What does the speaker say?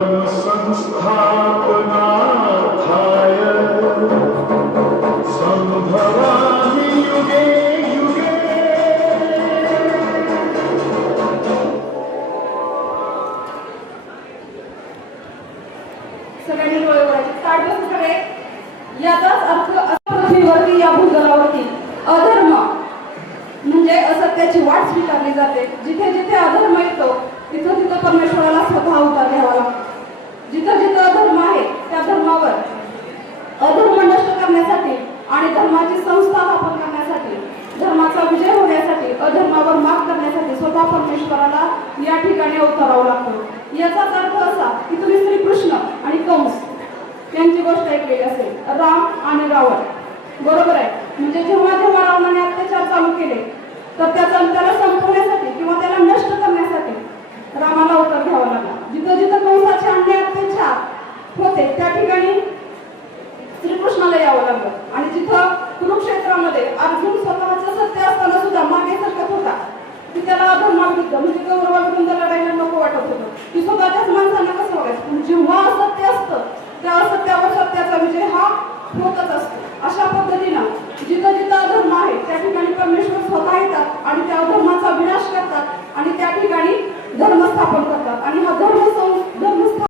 संस्थापनार्थाय संभवामि युगे युगे। सगळ्यांनी डोळे उघडायचे, ताट बसून सगळे। याचाच अर्थ पृथ्वीवरती या भूगोलावरती अधर्म म्हणजे असत्याची वाट स्वीकारली जाते। जिथे जिथे अधर्म येतो तिथं तिथं परमेश्वराला स्वतः अवतार घ्यावा लागतो। जिथं जिथं अधर्म आहे त्या धर्मावर अधर्म नष्ट करण्यासाठी आणि धर्माची संस्थापन करण्यासाठी, धर्माचा विजय होण्यासाठी, अधर्मावर मात करण्यासाठी स्वतः परमेश्वराला या ठिकाणी अवतरावं लागतो। याचाच अर्थ असा की तुम्ही श्रीकृष्ण आणि कंस यांची गोष्ट ऐकलेली असेल, राम आणि रावण, बरोबर आहे। म्हणजे जेव्हा जेव्हा रावणाने अत्याचार चालू केले तर त्याला संपवण्यासाठी किंवा त्याला नष्ट करण्यासाठी रामाला अवतार घ्यावा लागला। जिथं जिथं कंसाचे अन्याय अत्याचार होते त्या ठिकाणी श्रीकृष्णाला यावं लागलं। आणि जिथं कुरुक्षेत्रामध्ये अर्जुन स्वतःचं सत्य असताना सुद्धा मागे सरकत होता की त्याला अधर्माविरुद्ध म्हणजे कौरवाविरुद्ध लढायला नको वाटत होतं की स्वतःच्याच माणसांना कसं बघायचं। पण जेव्हा असत्य असतं त्या असत्यावर सत्याचा विजय हा होतच